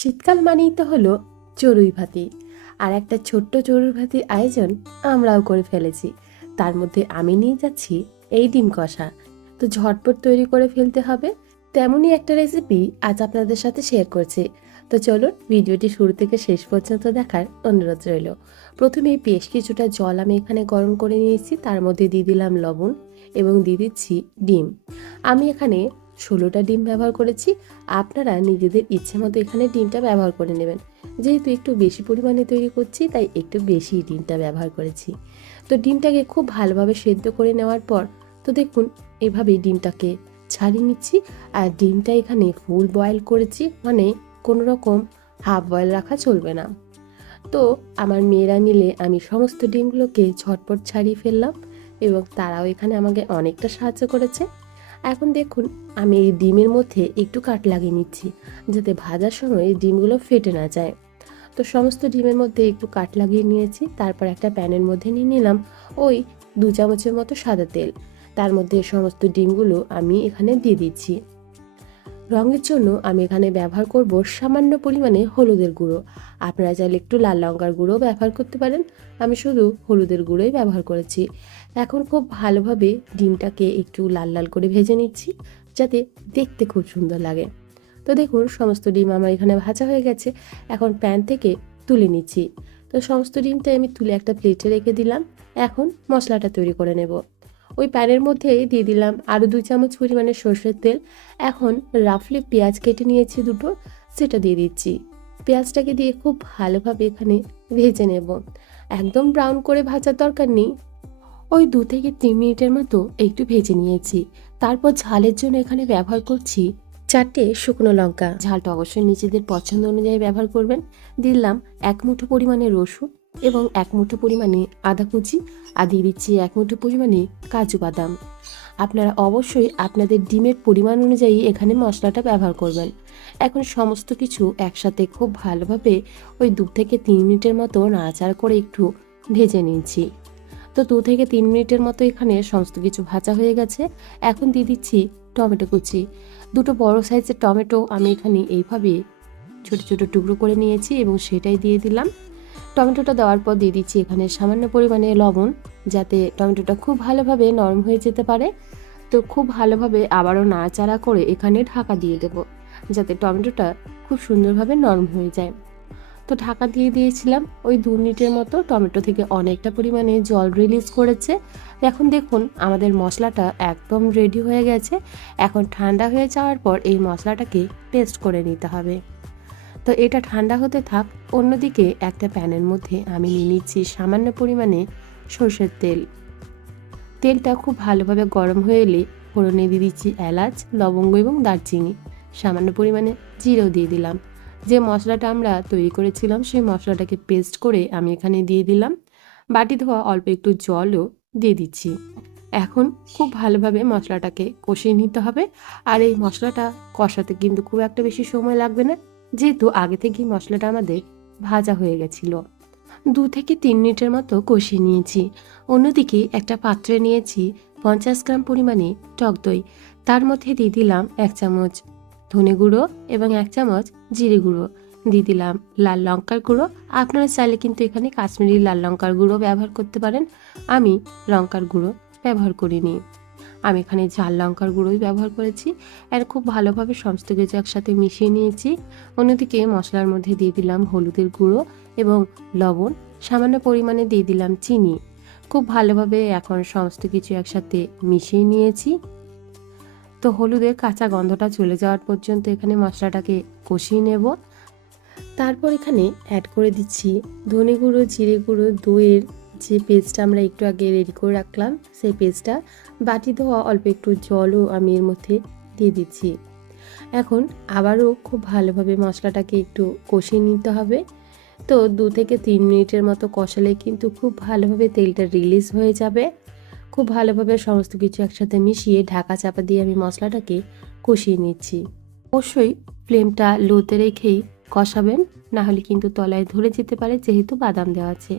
শীতকাল মানেই তো হলো চড়ুই ভাতি। আর একটা ছোট্ট চড়ুই ভাতির আয়োজন আমরাও করে ফেলেছি। তার মধ্যে আমি নিয়ে যাচ্ছি এই ডিম কষা। তো ঝটপট তৈরি করে ফেলতে হবে, তেমনই একটা রেসিপি আজ আপনাদের সাথে শেয়ার করছি। তো চলুন ভিডিওটি শুরু থেকে শেষ পর্যন্ত দেখার অনুরোধ রইল। প্রথমেই বেশ কিছুটা জল আমি এখানে গরম করে নিয়েছি, তার মধ্যে দিয়ে দিলাম লবণ এবং দিয়ে দিচ্ছি ডিম। আমি এখানে 16টা ডিম ব্যবহার করেছি। আপনারা নিজেদের ইচ্ছে মতো এখানে ডিমটা ব্যবহার করে নেবেন। যেহেতু একটু বেশি পরিমাণে তৈরি করছি তাই একটু বেশি ডিমটা ব্যবহার করেছি। তো ডিমটাকে খুব ভালোভাবে সেদ্ধ করে নেওয়ার পর তো দেখুন এভাবেই ডিমটাকে ছাড়িয়ে নিচ্ছি। আর ডিমটা এখানে ফুল বয়েল করেছি, মানে কোনো রকম হাফ বয়েল রাখা চলবে না। তো আমার মেয়েরা মিলে আমি সমস্ত ডিমগুলোকে ঝটপট ছাড়িয়ে ফেললাম এবং তারাও এখানে আমাকে অনেকটা সাহায্য করেছে। এখন দেখুন আমি এই ডিমের মধ্যে একটু কাট লাগিয়ে নিচ্ছি, যাতে ভাজার সময় ডিমগুলো ফেটে না যায়। তো সমস্ত ডিমের মধ্যে একটু কাট লাগিয়ে নিয়েছি। তারপর একটা প্যানের মধ্যে নিয়ে নিলাম ওই 2 চামচের মতো সাদা তেল। তার মধ্যে সমস্ত ডিমগুলো আমি এখানে দিয়ে দিচ্ছি। রঙের জন্য আমি এখানে ব্যবহার করব সামান্য পরিমাণে হলুদের গুঁড়ো। আপনারা চাইলে একটু লাল লঙ্কার গুঁড়ো ব্যবহার করতে পারেন, আমি শুধু হলুদের গুঁড়োই ব্যবহার করেছি। এখন খুব ভালোভাবে ডিমটাকে একটু লাল লাল করে ভেজে নিচ্ছি, যাতে দেখতে খুব সুন্দর লাগে। তো দেখুন সমস্ত ডিম আমার এখানে ভাজা হয়ে গেছে। এখন প্যান থেকে তুলে নিচ্ছি। তো সমস্ত ডিমটাই আমি তুলে একটা প্লেটে রেখে দিলাম। এখন মশলাটা তৈরি করে নেব। ওই প্যানের মধ্যে দিয়ে দিলাম আরও 2 চামচ পরিমাণে সর্ষের তেল। এখন রাফলি পেঁয়াজ কেটে নিয়েছি দুটো, সেটা দিয়ে দিচ্ছি। পেঁয়াজটাকে দিয়ে খুব ভালোভাবে এখানে ভেজে নেব। একদম ব্রাউন করে ভাজার দরকার নেই, ওই 2 থেকে 3 মিনিটের মতো একটু ভেজে নিয়েছি। তারপর ঝালের জন্য এখানে ব্যবহার করছি 4টে শুকনো লঙ্কা। ঝালটা অবশ্যই নিজেদের পছন্দ অনুযায়ী ব্যবহার করবেন। দিলাম 1 মুঠো পরিমাণে রসুন এবং 1 মুঠো পরিমাণে আদা কুচি, আর দিয়ে দিচ্ছি 1 মুঠো পরিমাণে কাজু বাদাম। আপনারা অবশ্যই আপনাদের ডিমের পরিমাণ অনুযায়ী এখানে মশলাটা ব্যবহার করবেন। এখন সমস্ত কিছু একসাথে খুব ভালোভাবে ওই 2 থেকে 3 মিনিটের মতো নাড়াচাড়া করে একটু ভেজে নিয়েছি। তো 2 থেকে 3 মিনিটের মতো এখানে সমস্ত কিছু ভাজা হয়ে গেছে। এখন দিয়ে দিচ্ছি টমেটো কুচি। দুটো বড় সাইজের টমেটো আমি এখানে এইভাবে ছোট ছোট টুকরো করে নিয়েছি এবং সেটাই দিয়ে দিলাম। টমেটোটা দেওয়ার পর দিয়ে দিচ্ছি এখানে সামান্য পরিমাণে লবণ, যাতে টমেটোটা খুব ভালোভাবে নরম হয়ে যেতে পারে। তো খুব ভালোভাবে আবারও নাড়াচাড়া করে এখানে ঢাকা দিয়ে দেব, যাতে টমেটোটা খুব সুন্দরভাবে নরম হয়ে যায়। তো ঢাকা দিয়ে দিয়েছিলাম ওই 2 মিনিটের মতো। টমেটো থেকে অনেকটা পরিমাণে জল রিলিজ করেছে। এখন দেখুন আমাদের মশলাটা একদম রেডি হয়ে গেছে। এখন ঠান্ডা হয়ে যাওয়ার পর এই মশলাটাকে পেস্ট করে নিতে হবে। তো এটা ঠান্ডা হতে থাক। অন্যদিকে একটা প্যানের মধ্যে আমি নিয়ে নিচ্ছি সামান্য পরিমাণে সরষের তেল। তেলটা খুব ভালোভাবে গরম হয়ে এলে ফোড়নে দিয়ে দিচ্ছি এলাচ, লবঙ্গ এবং দারচিনি। সামান্য পরিমাণে জিরেও দিয়ে দিলাম। যে মশলাটা আমরা তৈরি করেছিলাম সেই মশলাটাকে পেস্ট করে আমি এখানে দিয়ে দিলাম। বাটি ধোয়া অল্প একটু জলও দিয়ে দিচ্ছি। এখন খুব ভালোভাবে মশলাটাকে কষিয়ে নিতে হবে। আর এই মশলাটা কষাতে কিন্তু খুব একটা বেশি সময় লাগবে না, যেহেতু আগে থেকেই মশলাটা আমাদের ভাজা হয়ে গেছিল। 2 থেকে 3 মিনিটের মতো কষিয়ে নিয়েছি। অন্যদিকে একটা পাত্রে নিয়েছি 50 গ্রাম পরিমাণে টক দই। তার মধ্যে দিয়ে দিলাম 1 চামচ ধনে গুঁড়ো এবং 1 চামচ জিরে গুঁড়ো। দিয়ে দিলাম লাল লঙ্কার গুঁড়ো। আপনারা চাইলে কিন্তু এখানে কাশ্মীরি লাল লঙ্কার গুঁড়ো ব্যবহার করতে পারেন, আমি লঙ্কার গুঁড়ো ব্যবহার করিনি। আমি এখানে ঝাল লঙ্কার গুঁড়োই ব্যবহার করেছি। আর খুব ভালোভাবে সমস্ত কিছু একসাথে মিশিয়ে নিয়েছি। অন্যদিকে মশলার মধ্যে দিয়ে দিলাম হলুদের গুঁড়ো এবং লবণ, সামান্য পরিমাণে দিয়ে দিলাম চিনি। খুব ভালোভাবে এখন সমস্ত কিছু একসাথে মিশিয়ে নিয়েছি। তো হলুদের কাঁচা গন্ধটা চলে যাওয়ার পর্যন্ত এখানে মশলাটাকে কষিয়ে নেব। তারপর এখানে অ্যাড করে দিচ্ছি ধনে গুঁড়ো, জিরে গুঁড়ো, দইয়ের যে পেস্টটা আমরা একটু আগে রেডি করে রাখলাম সেই পেস্টটা। বাটি ধোয়া অল্প একটু জলও আমি এর মধ্যে দিয়ে দিচ্ছি। এখন আবারও খুব ভালোভাবে মশলাটাকে একটু কষিয়ে নিতে হবে। তো 2 থেকে 3 মিনিটের মতো কষালে কিন্তু খুব ভালোভাবে তেলটা রিলিজ হয়ে যাবে। খুব ভালোভাবে সমস্ত কিছু একসাথে মিশিয়ে ঢাকা চাপা দিয়ে আমি মশলাটাকে কষিয়ে নিচ্ছি। অবশ্যই ফ্লেমটা লোতে রেখেই কষাবেন, না হলে কিন্তু তলায় ধরে যেতে পারে যেহেতু বাদাম দেওয়া আছে।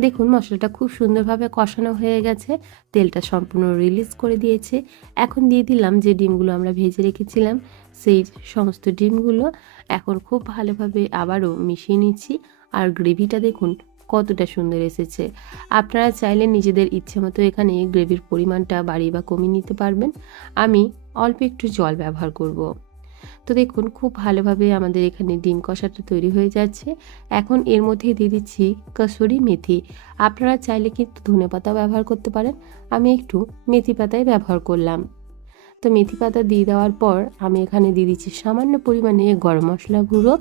দেখুন মশলাটা খুব সুন্দরভাবে কষানো হয়ে গেছে, তেলটা সম্পূর্ণ রিলিজ করে দিয়েছে। এখন দিয়ে দিলাম যে ডিমগুলো আমরা ভেজে রেখেছিলাম, সেই সমস্ত ডিমগুলো এখন খুব ভালোভাবে আবারও মিশিয়ে নিচ্ছি। আর গ্রেভিটা দেখুন কতটা সুন্দর এসেছে। আপনারা চাইলে নিজেদের ইচ্ছে মতো এখানে গ্রেভির পরিমাণটা বাড়িয়ে বা কমিয়ে নিতে পারবেন। আমি অল্প একটু জল ব্যবহার করব। তো দেখুন খুব ভালোভাবে আমাদের এখানে ডিম কষাটা তৈরি হয়ে যাচ্ছে। এখন এর মধ্যে দিয়ে দিচ্ছি কসুরি মেথি। আপনারা চাইলে কিন্তু ধনেপাতা ব্যবহার করতে পারেন, আমি একটু মেথি পাতাই ব্যবহার করলাম। তো মেথি পাতা দিয়ে দেওয়ার পর আমি এখানে দিয়ে দিচ্ছি সামান্য পরিমাণে গরম মশলা গুঁড়ো।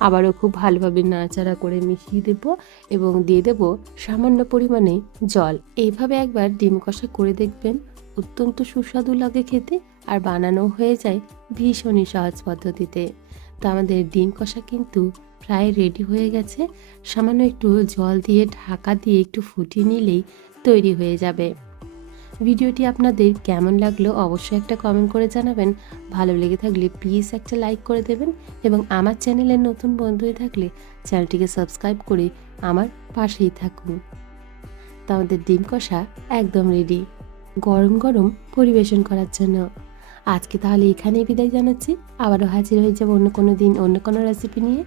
আবারও খুব ভালোভাবে নাড়াচাড়া করে মিশিয়ে দেব এবং দিয়ে দেব সামান্য পরিমাণে জল। এইভাবে একবার ডিম কষা করে দেখবেন, অত্যন্ত সুস্বাদু লাগে খেতে, আর বানানো হয়ে যায় ভীষণই সহজ পদ্ধতিতে। তো আমাদের ডিম কষা কিন্তু প্রায় রেডি হয়ে গেছে। সামান্য একটু জল দিয়ে ঢাকা দিয়ে একটু ফুটিয়ে নিলেই তৈরি হয়ে যাবে। ভিডিওটি আপনাদের কেমন লাগলো অবশ্যই একটা কমেন্ট করে জানাবেন। ভালো লেগে থাকলে প্লিজ একটা লাইক করে দেবেন এবং আমার চ্যানেলের নতুন বন্ধু হয়ে থাকলে চ্যানেলটিকে সাবস্ক্রাইব করে আমার পাশেই থাকুন। তো আমাদের ডিম কষা একদম রেডি, গরম গরম পরিবেশন করার জন্য। আজকে তাহলে এখানেই বিদায় জানাচ্ছি। আবারও হাজির হয়ে যাব অন্য কোনো দিন অন্য কোনো রেসিপি নিয়ে।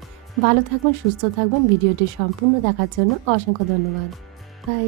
ভালো থাকবেন, সুস্থ থাকবেন। ভিডিওটি সম্পূর্ণ দেখার জন্য অসংখ্য ধন্যবাদ। বাই।